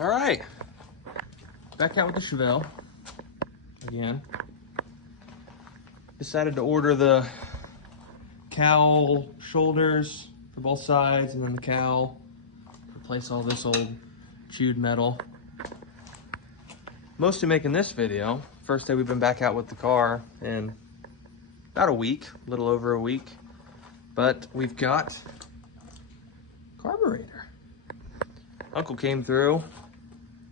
All right, back out with the Chevelle again. Decided to order the cowl shoulders for both sides and then the cowl. Replace all this old chewed metal. Mostly making this video. First day we've been back out with the car in about a week, a little over a week. But we've got carburetor. Uncle came through,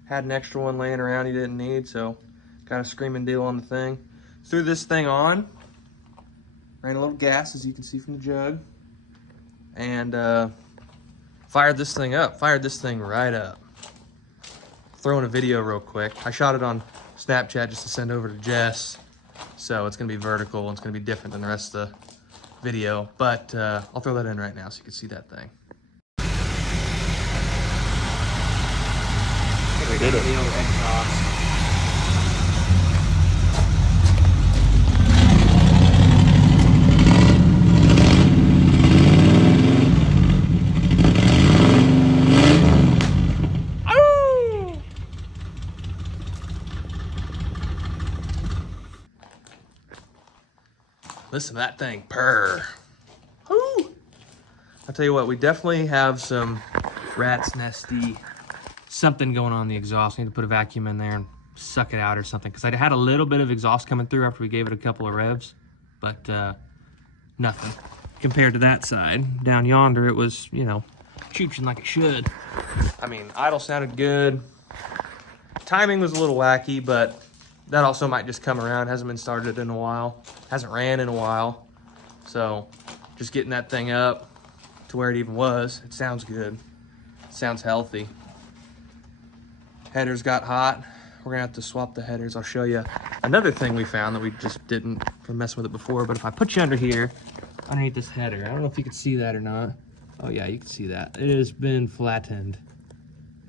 had an extra one laying around he didn't need, so got a screaming deal on the thing. Threw this thing on, ran a little gas as you can see from the jug, and fired this thing up, fired this thing right up. Throwing a video real quick. I shot it on Snapchat just to send over to Jess, so it's gonna be vertical and it's gonna be different than the rest of the video, but I'll throw that in right now so you can see that thing. We did it. Listen to that thing purr. Woo! I'll tell you what, we definitely have some rat's nesty something going on in the exhaust. I need to put a vacuum in there and suck it out or something, because I had a little bit of exhaust coming through after we gave it a couple of revs, but nothing compared to that side. Down yonder, it was, you know, chooching like it should. I mean, idle sounded good. Timing was a little wacky, but that also might just come around. Hasn't been started in a while. Hasn't ran in a while. So just getting that thing up to where it even was, it sounds good. It sounds healthy. Headers got hot. We're gonna have to swap the headers. I'll show you another thing we found that we just didn't mess with it before, but if I put you under here, underneath this header, I don't know if you can see that or not. Oh yeah, you can see that. It has been flattened.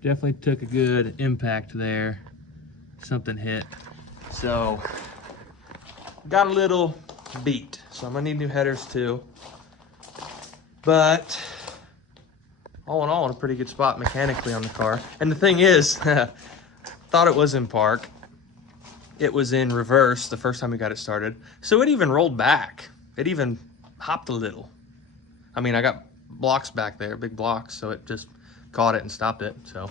Definitely took a good impact there. Something hit. So, got a little beat. So I'm gonna need new headers too. But, all in all, in a pretty good spot mechanically on the car. And the thing is, thought it was in park. It was in reverse the first time we got it started. So it even rolled back. It even hopped a little. I mean, I got blocks back there, big blocks, so it just caught it and stopped it. So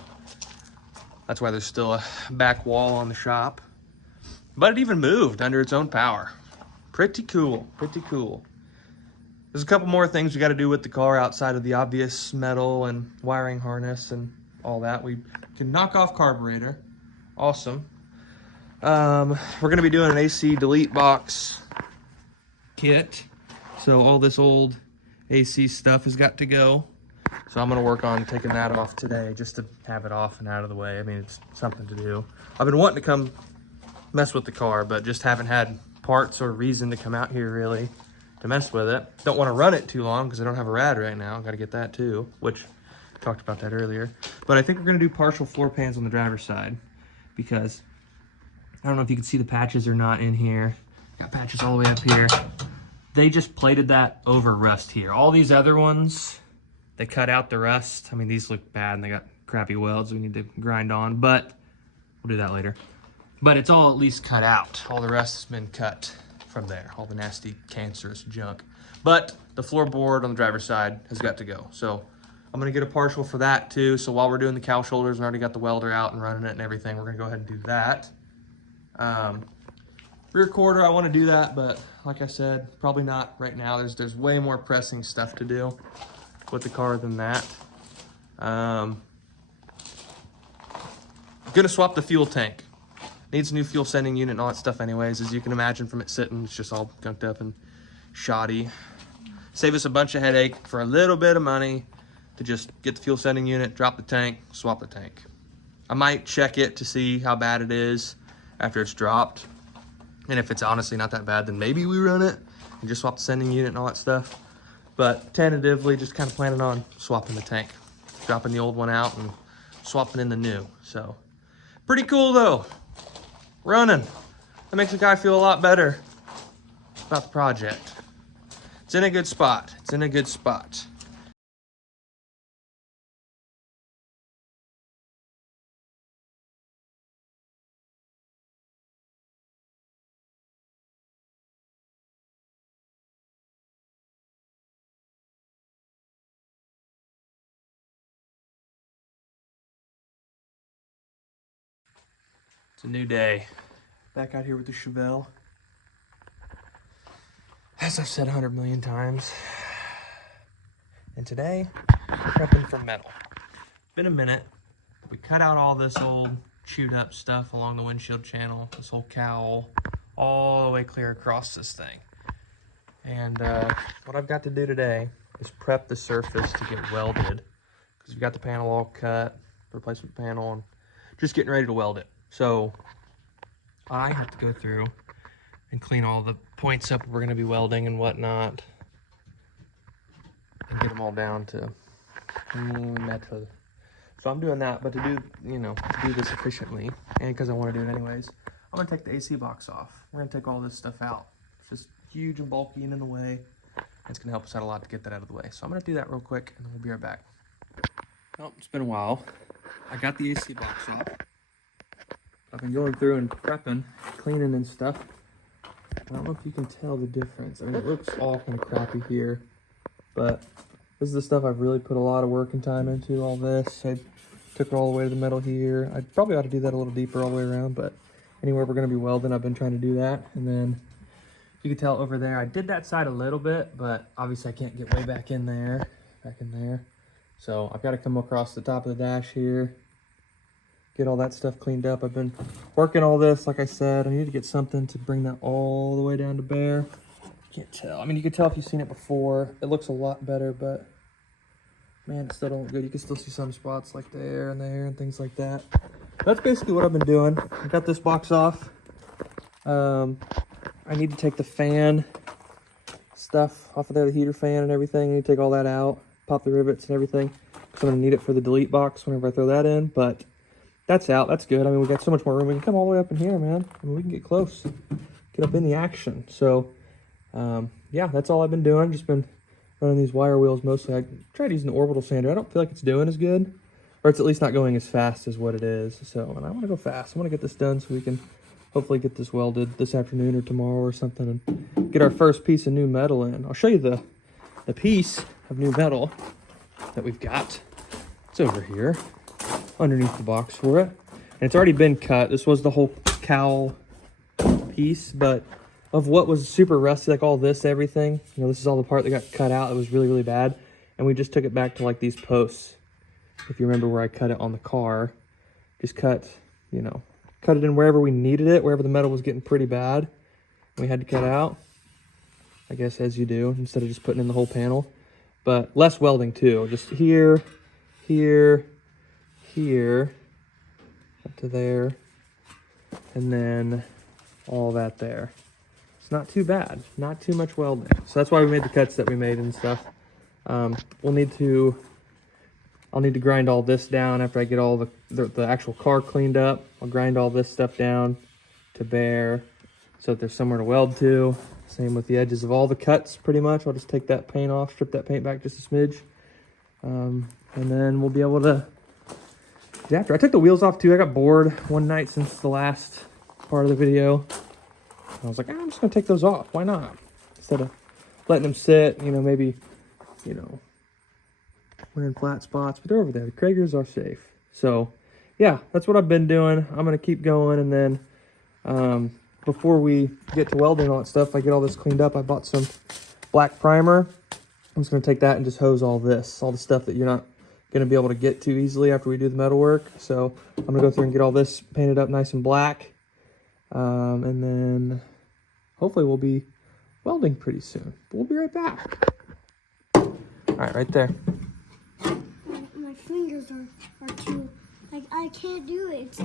that's why there's still a back wall on the shop. But it even moved under its own power. Pretty cool, pretty cool. There's a couple more things we got to do with the car outside of the obvious metal and wiring harness and all that. We can knock off carburetor. Awesome. We're going to be doing an AC delete box kit. So all this old AC stuff has got to go. So I'm going to work on taking that off today just to have it off and out of the way. I mean, it's something to do. I've been wanting to come mess with the car, but just haven't had parts or reason to come out here really to mess with it. Don't want to run it too long because I don't have a rad right now. Got to get that too, which I talked about that earlier. But I think we're going to do partial floor pans on the driver's side because I don't know if you can see the patches or not in here. Got patches all the way up here. They just plated that over rust here. All these other ones, they cut out the rust. I mean, these look bad and they got crappy welds we need to grind on, but we'll do that later. But it's all at least cut out. All the rest has been cut from there, all the nasty cancerous junk. But the floorboard on the driver's side has got to go. So I'm gonna get a partial for that too. So while we're doing the cowl shoulders and already got the welder out and running it and everything, we're gonna go ahead and do that. Rear quarter, I wanna do that, but like I said, probably not right now. There's way more pressing stuff to do with the car than that. Gonna swap the fuel tank. Needs a new fuel sending unit and all that stuff anyways. As you can imagine from it sitting, it's just all gunked up and shoddy. Save us a bunch of headache for a little bit of money to just get the fuel sending unit, drop the tank, swap the tank. I might check it to see how bad it is after it's dropped. And if it's honestly not that bad, then maybe we run it and just swap the sending unit and all that stuff. But tentatively, just kind of planning on swapping the tank. Dropping the old one out and swapping in the new. So, pretty cool though. Running. That makes a guy feel a lot better about the project. It's in a good spot. It's in a good spot. It's a new day. Back out here with the Chevelle. As I've said 100 million times. And today, prepping for metal. Been a minute. We cut out all this old chewed up stuff along the windshield channel, this whole cowl, all the way clear across this thing. And what I've got to do today is prep the surface to get welded, because we've got the panel all cut, replacement panel, and just getting ready to weld it. So I have to go through and clean all the points up we're going to be welding and whatnot, and get them all down to metal. So I'm doing that, but to do, to do this efficiently, and because I want to do it anyways, I'm going to take the AC box off. We're going to take all this stuff out. It's just huge and bulky and in the way. It's going to help us out a lot to get that out of the way. So I'm going to do that real quick, and then we'll be right back. Well, it's been a while. I got the AC box off. I've been going through and prepping, cleaning and stuff. I don't know if you can tell the difference. I mean, it looks all kind of crappy here, but this is the stuff I've really put a lot of work and time into, all this. I took it all the way to the metal here. I probably ought to do that a little deeper all the way around, but anywhere we're going to be welding, I've been trying to do that. And then you can tell over there, I did that side a little bit, but obviously I can't get way back in there. So I've got to come across the top of the dash here, get all that stuff cleaned up. I've been working all this, like I said. I need to get something to bring that all the way down to bare. Can't tell. I mean, you can tell if you've seen it before. It looks a lot better, but man, it still don't look good. You can still see some spots like there and things like that. That's basically what I've been doing. I got this box off. I need to take the fan stuff off of there, the heater fan and everything. I need to take all that out, pop the rivets and everything, because I'm going to need it for the delete box whenever I throw that in. But that's out. That's good. I mean, we got so much more room. We can come all the way up in here, man. I mean, we can get close, get up in the action. So yeah, that's all I've been doing. Just been running these wire wheels mostly. I tried using the orbital sander. I don't feel like it's doing as good, or it's at least not going as fast as what it is. So, and I want to go fast. I want to get this done so we can hopefully get this welded this afternoon or tomorrow or something, and get our first piece of new metal in. I'll show you the piece of new metal that we've got. It's over here underneath the box for it, and it's already been cut. This was the whole cowl piece, but of what was super rusty, like all this, everything, this is all the part that got cut out. It was really, really bad. And we just took it back to like these posts. If you remember where I cut it on the car, just cut it in wherever we needed it, wherever the metal was getting pretty bad. And we had to cut out, I guess, as you do, instead of just putting in the whole panel. But less welding too, just here, here, here, up to there, and then all that there. It's not too bad, not too much welding. So that's why we made the cuts that we made and stuff. I'll need to grind all this down after I get all the actual car cleaned up. I'll grind all this stuff down to bare so that there's somewhere to weld to. Same with the edges of all the cuts, pretty much. I'll just take that paint off, strip that paint back just a smidge. And then we'll be able to get after. I took the wheels off too. I got bored one night since the last part of the video. I was like, I'm just going to take those off. Why not? Instead of letting them sit, maybe, we're in flat spots, but they're over there. The Kragers are safe. So, yeah, that's what I've been doing. I'm going to keep going, and then before we get to welding and all that stuff, I get all this cleaned up. I bought some black primer. I'm just going to take that and just hose all the stuff that you're not going to be able to get to easily after we do the metal work. So, I'm going to go through and get all this painted up nice and black. And then hopefully we'll be welding pretty soon. But we'll be right back. All right there. My fingers are too, I can't do it.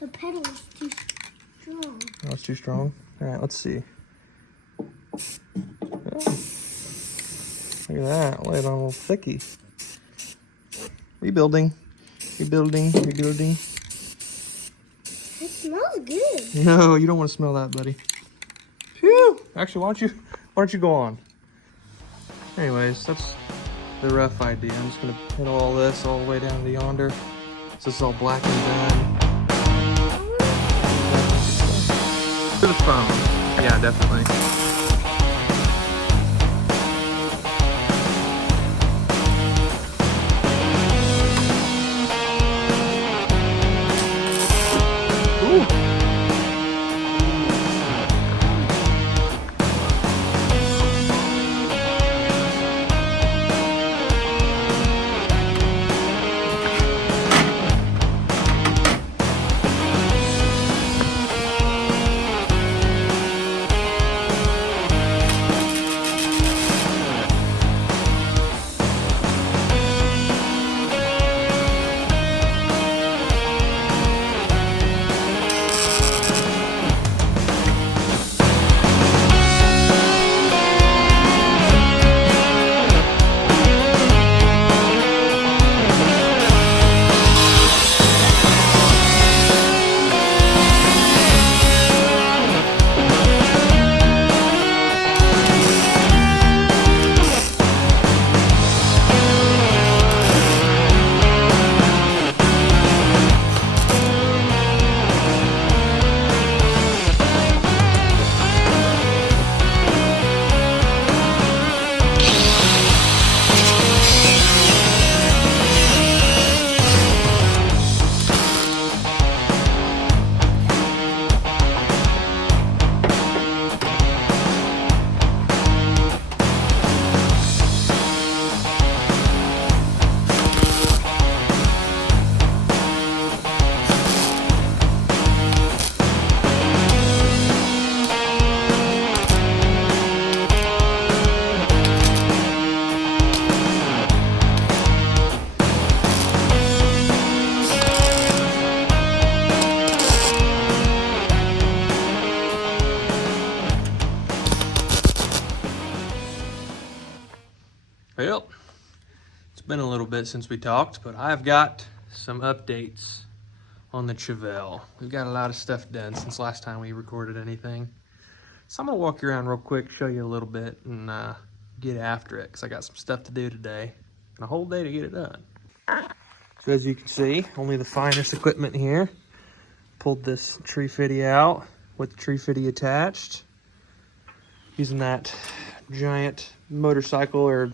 The pedal is too strong. Oh, it's too strong? All right, let's see. Oh, look at that, I'll lay it on a little thicky. Rebuilding. It smells good. No, you don't want to smell that, buddy. Phew! Actually, why don't you go on? Anyways, that's the rough idea. I'm just gonna pin all this all the way down to yonder. So this is all black and done. To the phone. Yeah, definitely. Ooh. minute since we talked, but I've got some updates on the Chevelle. We've got a lot of stuff done since last time we recorded anything. So I'm gonna walk you around real quick, show you a little bit, and get after it, because I got some stuff to do today, and a whole day to get it done. So as you can see, only the finest equipment here. Pulled this tree fitty out with the tree fitty attached, using that giant motorcycle or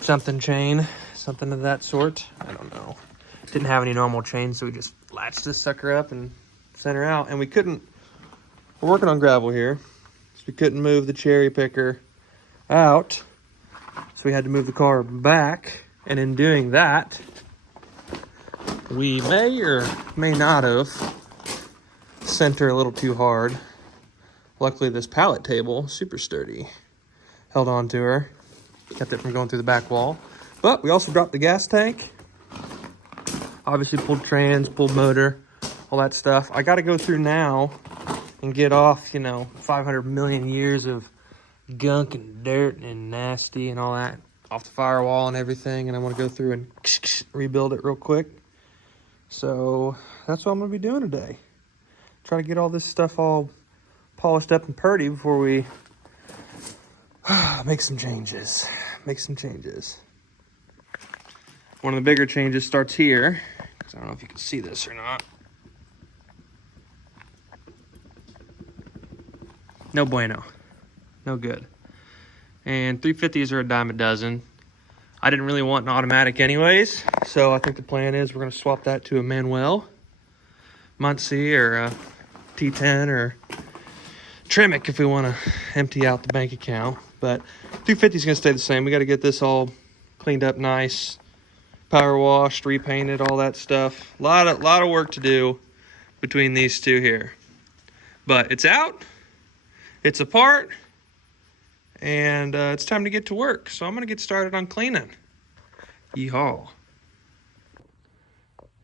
something chain, something of that sort. I don't know. Didn't have any normal chain, so we just latched this sucker up and sent her out. And we're working on gravel here, so we couldn't move the cherry picker out. So we had to move the car back. And in doing that, we may or may not have sent her a little too hard. Luckily, this pallet table, super sturdy, held on to her. Kept it from going through the back wall. But we also dropped the gas tank. Obviously pulled trans, pulled motor, all that stuff. I gotta go through now and get off, 500 million years of gunk and dirt and nasty and all that off the firewall and everything. And I wanna go through and rebuild it real quick. So that's what I'm gonna be doing today. Try to get all this stuff all polished up and purdy before we make some changes. One of the bigger changes starts here, because I don't know if you can see this or not. No bueno. No good. And 350s are a dime a dozen. I didn't really want an automatic anyways, so I think the plan is we're going to swap that to a Manuel, Muncie, or a T10, or Tremec if we want to empty out the bank account. But 350 is going to stay the same. We got to get this all cleaned up nice, power washed, repainted, all that stuff. A lot of work to do between these two here. But it's out, it's apart, and it's time to get to work. So I'm going to get started on cleaning. Yeehaw.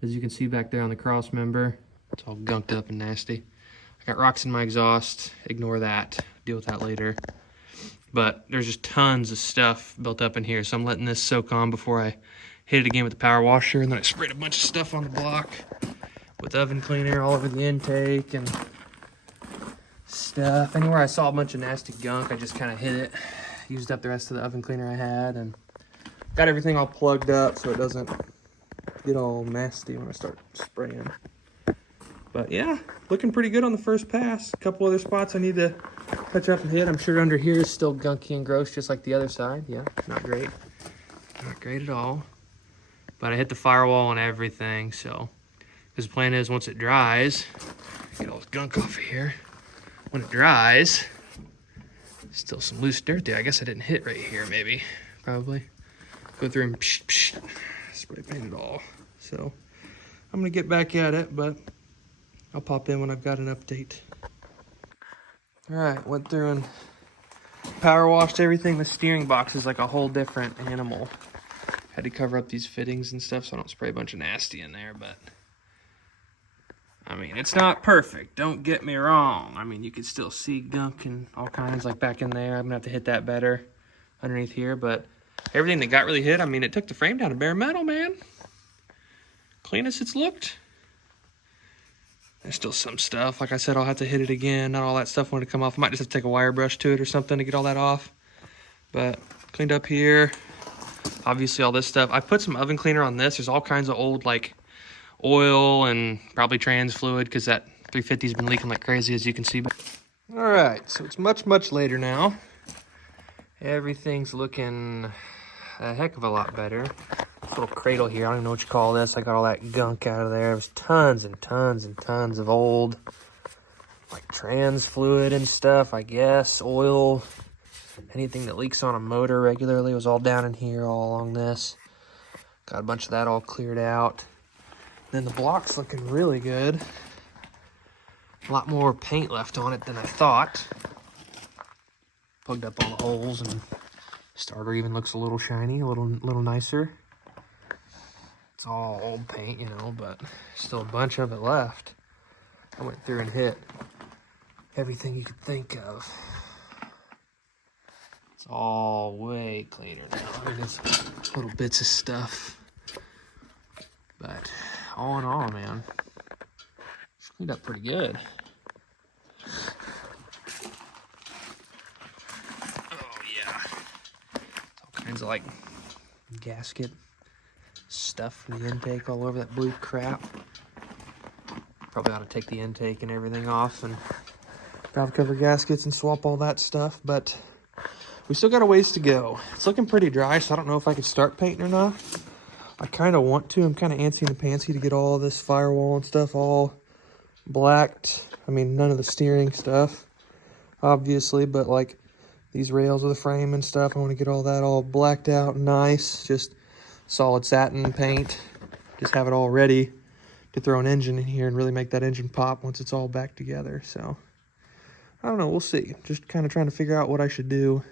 As you can see back there on the cross member, it's all gunked up and nasty. I got rocks in my exhaust. Ignore that. Deal with that later. But there's just tons of stuff built up in here, so I'm letting this soak on before I hit it again with the power washer. And then I sprayed a bunch of stuff on the block with oven cleaner all over the intake and stuff. Anywhere I saw a bunch of nasty gunk, I just kind of hit it. Used up the rest of the oven cleaner I had, and got everything all plugged up so it doesn't get all nasty when I start spraying. But yeah, looking pretty good on the first pass. A couple other spots I need to touch up and hit. I'm sure under here is still gunky and gross, just like the other side. Yeah, not great. Not great at all. But I hit the firewall and everything, so. Because the plan is once it dries, get all this gunk off of here. When it dries, still some loose dirt there. I guess I didn't hit right here, maybe. Probably. Go through and spray paint it all. So, I'm going to get back at it, but I'll pop in when I've got an update. All right, went through and power washed everything. The steering box is like a whole different animal. Had to cover up these fittings and stuff so I don't spray a bunch of nasty in there, but I mean, it's not perfect. Don't get me wrong. I mean, you can still see gunk and all kinds like back in there. I'm gonna have to hit that better underneath here, but everything that got really hit, I mean, it took the frame down to bare metal, man. Clean as it's looked. There's still some stuff. Like I said, I'll have to hit it again. Not all that stuff wanted to come off. I might just have to take a wire brush to it or something to get all that off. But cleaned up here. Obviously, all this stuff. I put some oven cleaner on this. There's all kinds of old, like, oil and probably trans fluid because that 350's been leaking like crazy, as you can see. All right, so it's much, much later now. Everything's looking a heck of a lot better. This little cradle here, I don't even know what you call this. I got all that gunk out of there. There was tons and tons and tons of old, like, trans fluid and stuff, I guess. Oil, anything that leaks on a motor regularly was all down in here, all along this. Got a bunch of that all cleared out. Then the block's looking really good. A lot more paint left on it than I thought. Plugged up all the holes, and starter even looks a little shiny, a little nicer. It's all old paint, but still a bunch of it left. I went through and hit everything you could think of. It's all way cleaner now. I mean, there's little bits of stuff. But all in all, man, it's cleaned up pretty good. Oh, yeah. All kinds of like gasket stuff for the intake all over that blue crap. Probably ought to take the intake and everything off and valve cover gaskets and swap all that stuff, but we still got a ways to go. It's looking pretty dry, so I don't know if I could start painting or not. I kind of want to. I'm kind of antsy and pantsy to get all this firewall and stuff all blacked. I mean, none of the steering stuff, obviously, but like these rails of the frame and stuff, I want to get all that all blacked out nice. Just solid satin paint. Just have it all ready to throw an engine in here and really make that engine pop once it's all back together. So I don't know, we'll see. Just kind of trying to figure out what I should do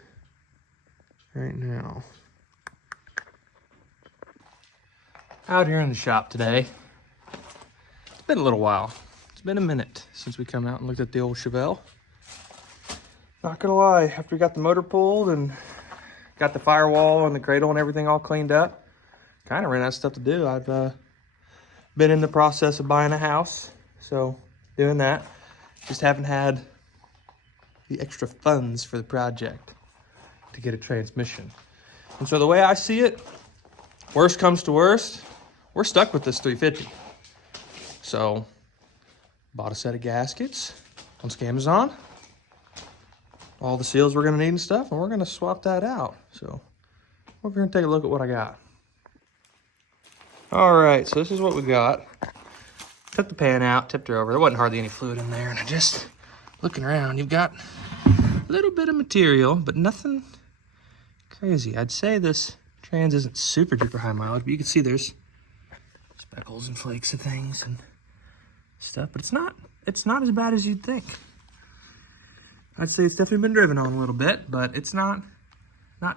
right now. Out here in the shop today. It's been a little while. It's been a minute since we come out and looked at the old Chevelle. Not gonna lie, after we got the motor pulled and got the firewall and the cradle and everything all cleaned up, kind of ran out of stuff to do. I've been in the process of buying a house, so doing that. Just haven't had the extra funds for the project to get a transmission. And so the way I see it, worst comes to worst, we're stuck with this 350. So bought a set of gaskets on Amazon, all the seals we're gonna need and stuff, and we're gonna swap that out. So we're gonna take a look at what I got. All right, so this is what we got. Took the pan out, tipped her over. There wasn't hardly any fluid in there, and I just, looking around, you've got a little bit of material, but nothing crazy. I'd say this trans isn't super duper high mileage, but you can see there's speckles and flakes of things and stuff, but it's not as bad as you'd think. I'd say it's definitely been driven on a little bit, but it's not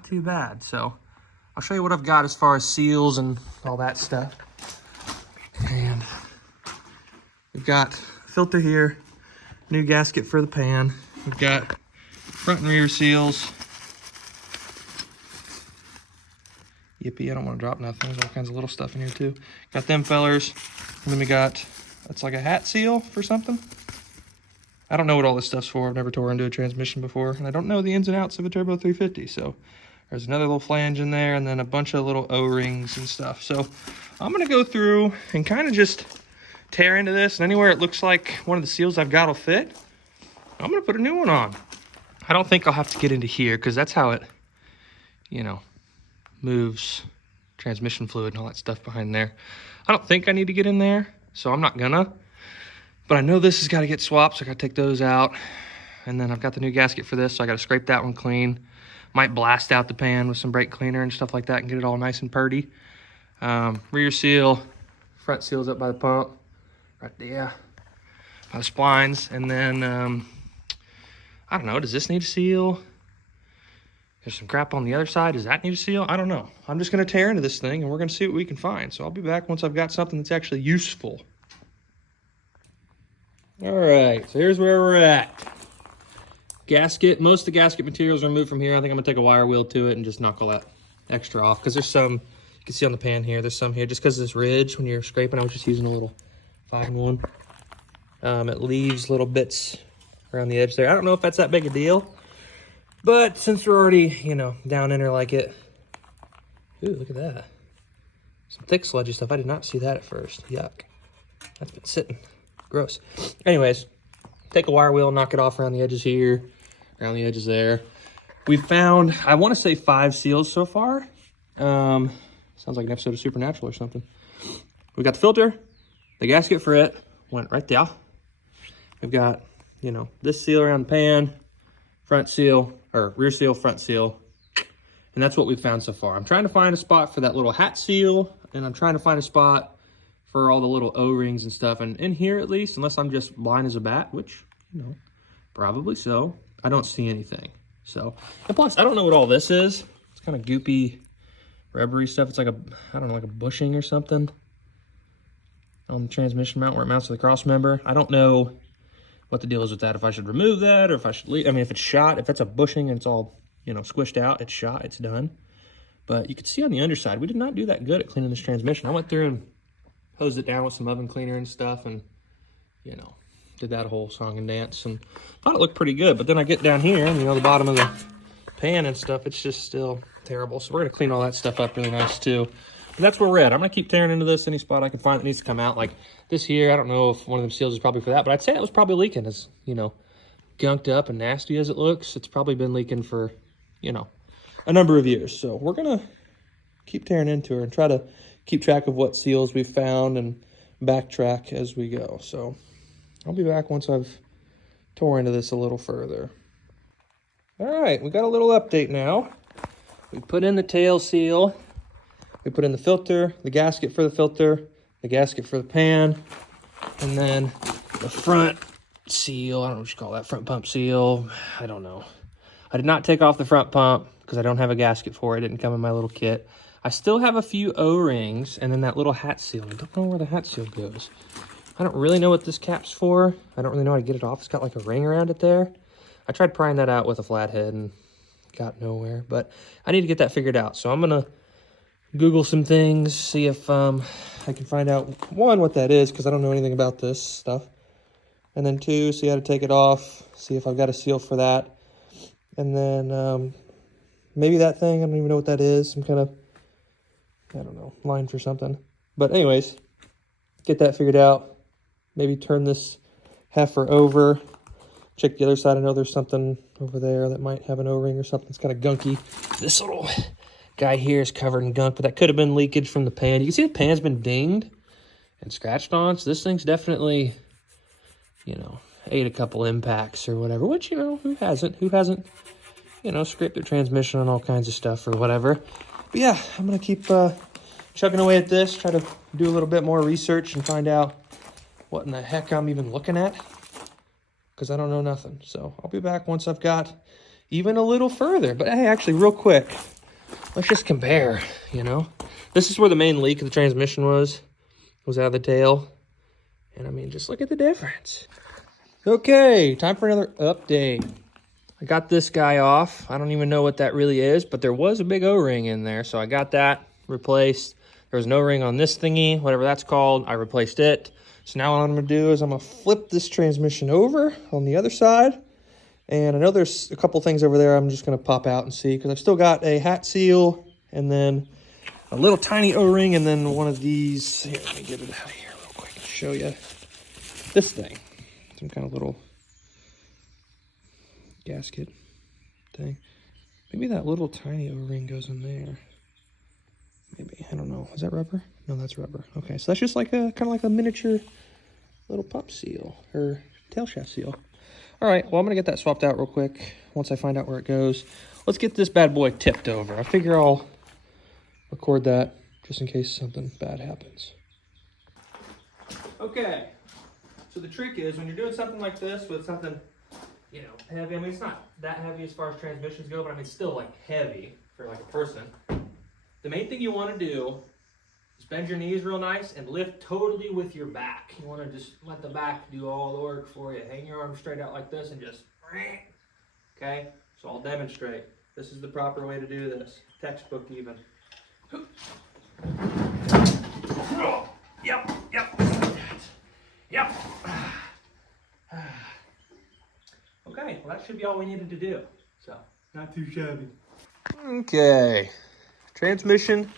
too bad. So I'll show you what I've got as far as seals and all that stuff. And we've got a filter here, new gasket for the pan. We've got front and rear seals. Yippee, I don't want to drop nothing. There's all kinds of little stuff in here too. Got them fellers. And then we got, that's like a hat seal for something. I don't know what all this stuff's for. I've never tore into a transmission before. And I don't know the ins and outs of a turbo 350. So there's another little flange in there and then a bunch of little O-rings and stuff. So I'm going to go through and kind of just tear into this. And anywhere it looks like one of the seals I've got will fit, I'm going to put a new one on. I don't think I'll have to get into here because that's how it, you know, moves transmission fluid and all that stuff behind there. I don't think I need to get in there, so I'm not gonna. But I know this has got to get swapped, so I got to take those out. And then I've got the new gasket for this, so I got to scrape that one clean. Might blast out the pan with some brake cleaner and stuff like that and get it all nice and purty. Rear seal, front seal's up by the pump, right there, by the splines. And then, I don't know, does this need a seal? There's some crap on the other side. Does that need a seal? I don't know. I'm just going to tear into this thing, and we're going to see what we can find. So I'll be back once I've got something that's actually useful. All right, so here's where we're at. Gasket. Most of the gasket materials are removed from here. I think I'm going to take a wire wheel to it and just knock all that extra off. Because there's some, you can see on the pan here, there's some here. Just because of this ridge, when you're scraping, I was just using a little 5-in-1. It leaves little bits around the edge there. I don't know if that's that big a deal. But since we're already, you know, down in her like it. Ooh, look at that. Some thick sludgy stuff. I did not see that at first. Yuck. That's been sitting. Gross. Anyways, take a wire wheel, knock it off around the edges here, around the edges there. We found, I want to say 5 seals so far. Sounds like an episode of Supernatural or something. We got the filter, the gasket for it, went right there. We've got, you know, this seal around the pan, front seal, or rear seal, front seal. And that's what we've found so far. I'm trying to find a spot for that little hat seal, and I'm trying to find a spot for all the little O-rings and stuff. And in here, at least, unless I'm just blind as a bat, which, you know, probably so, I don't see anything. So, and plus, I don't know what all this is. It's kind of goopy, rubbery stuff. It's like a, I don't know, like a bushing or something on the transmission mount where it mounts to the cross member. I don't know what the deal is with that, if I should remove that or if I should leave. I mean, if it's shot, if it's a bushing and it's all you know, squished out. It's shot, it's done. But you can see on the underside, we did not do that good at cleaning this transmission. I went through and hosed it down with some oven cleaner and stuff, and, you know, did that whole song and dance, and thought it looked pretty good. But then I get down here, and, you know, the bottom of the pan and stuff, it's just still terrible. So we're going to clean all that stuff up really nice, too. And that's where we're at. I'm going to keep tearing into this any spot I can find that needs to come out. Like this here, I don't know if one of them seals is probably for that, but I'd say it was probably leaking. As, you know, gunked up and nasty as it looks, it's probably been leaking for, you know, a number of years. So we're going to keep tearing into her and try to keep track of what seals we've found and backtrack as we go. So I'll be back once I've tore into this a little further. All right, we got a little update now. We put in the tail seal. We put in the filter, the gasket for the filter, the gasket for the pan, and then the front seal. I don't know what you call that, front pump seal. I don't know. I did not take off the front pump because I don't have a gasket for it. It didn't come in my little kit. I still have a few O-rings and then that little hat seal. I don't know where the hat seal goes. I don't really know what this cap's for. I don't really know how to get it off. It's got like a ring around it there. I tried prying that out with a flathead and got nowhere, but I need to get that figured out. So I'm gonna Google some things, see if I can find out, one, what that is, because I don't know anything about this stuff. And then two, see how to take it off, see if I've got a seal for that. And then maybe that thing, I don't even know what that is, some kind of, I don't know, line for something. But anyways, get that figured out. Maybe turn this heifer over. Check the other side. I know there's something over there that might have an O-ring or something. It's kind of gunky. This little guy here is covered in gunk, but that could have been leakage from the pan. You can see the pan's been dinged and scratched on. So this thing's definitely, you know, ate a couple impacts or whatever, which, you know, who hasn't, you know, scraped their transmission on all kinds of stuff or whatever. But yeah, I'm going to keep chugging away at this, try to do a little bit more research and find out what in the heck I'm even looking at, because I don't know nothing. So I'll be back once I've got even a little further. But hey, actually, real quick, let's just compare, you know. This is where the main leak of the transmission was out of the tail. And I mean, just look at the difference. Okay, time for another update. I got this guy off. I don't even know what that really is, but there was a big O-ring in there. So I got that replaced. There was no ring on this thingy, whatever that's called. I replaced it. So now what I'm going to do is I'm going to flip this transmission over on the other side. And I know there's a couple things over there I'm just going to pop out and see, because I've still got a hat seal and then a little tiny O-ring and then one of these. Here, let me get it out of here real quick and show you this thing. Some kind of little gasket thing. Maybe that little tiny O-ring goes in there. Maybe, I don't know. Is that rubber? No, that's rubber. Okay, so that's just like a kind of like a miniature little pump seal or tail shaft seal. All right, well, I'm gonna get that swapped out real quick once I find out where it goes. Let's get this bad boy tipped over. I figure I'll record that just in case something bad happens. Okay, so the trick is when you're doing something like this with something, you know, heavy. I mean, it's not that heavy as far as transmissions go, but I mean, it's still like heavy for like a person. The main thing you want to do is bend your knees real nice and lift totally with your back. You want to just let the back do all the work for you. Hang your arms straight out like this and just, okay? So I'll demonstrate. This is the proper way to do this. Textbook even. Yep. Yep. Okay, well that should be all we needed to do. So, not too shabby. Okay. Transmission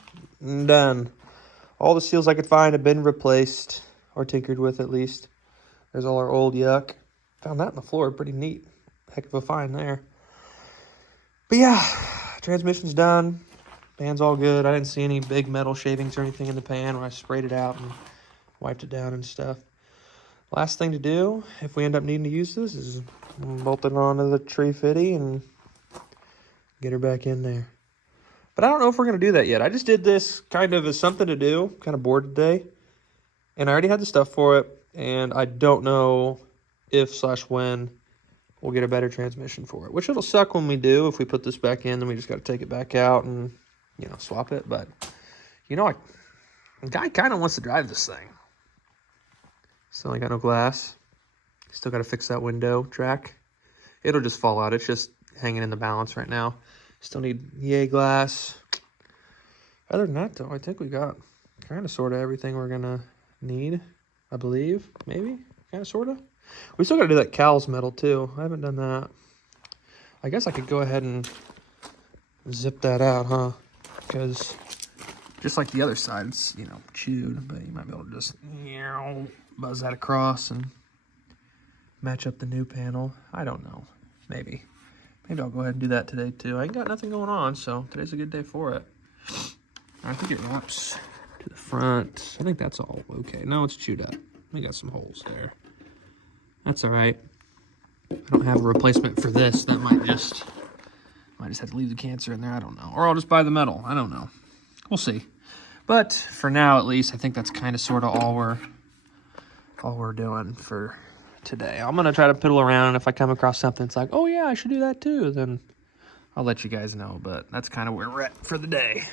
done. All the seals I could find have been replaced or tinkered with at least. There's all our old yuck. Found that in the floor, pretty neat. Heck of a find there. But yeah, transmission's done. Pan's all good. I didn't see any big metal shavings or anything in the pan when I sprayed it out and wiped it down and stuff. Last thing to do, if we end up needing to use this, is bolt it onto the tree fitty and get her back in there. But I don't know if we're going to do that yet. I just did this kind of as something to do, kind of bored today. And I already had the stuff for it. And I don't know if/when we'll get a better transmission for it. Which it'll suck when we do. If we put this back in, then we just got to take it back out and, you know, swap it. But, you know, the guy kind of wants to drive this thing. Still ain't got no glass. Still got to fix that window track. It'll just fall out. It's just hanging in the balance right now. Still need yay glass. Other than that, though, I think we got kind of sort of everything we're gonna need. I believe, maybe, kind of sort of. We still gotta do that Cowl's metal too. I haven't done that. I guess I could go ahead and zip that out, huh? Because just like the other side, it's, you know, chewed, but you might be able to just buzz that across and match up the new panel. I don't know. Maybe I'll go ahead and do that today too. I ain't got nothing going on, so today's a good day for it. I think it wraps to the front. I think that's all okay. No, it's chewed up. We got some holes there. That's all right. I don't have a replacement for this. That might just have to leave the cancer in there. I don't know. Or I'll just buy the metal. I don't know. We'll see. But for now, at least, I think that's kind of sort of all we're doing for today. I'm gonna try to piddle around, and if I come across something it's like, oh yeah, I should do that too, then I'll let you guys know. But that's kind of where we're at for the day.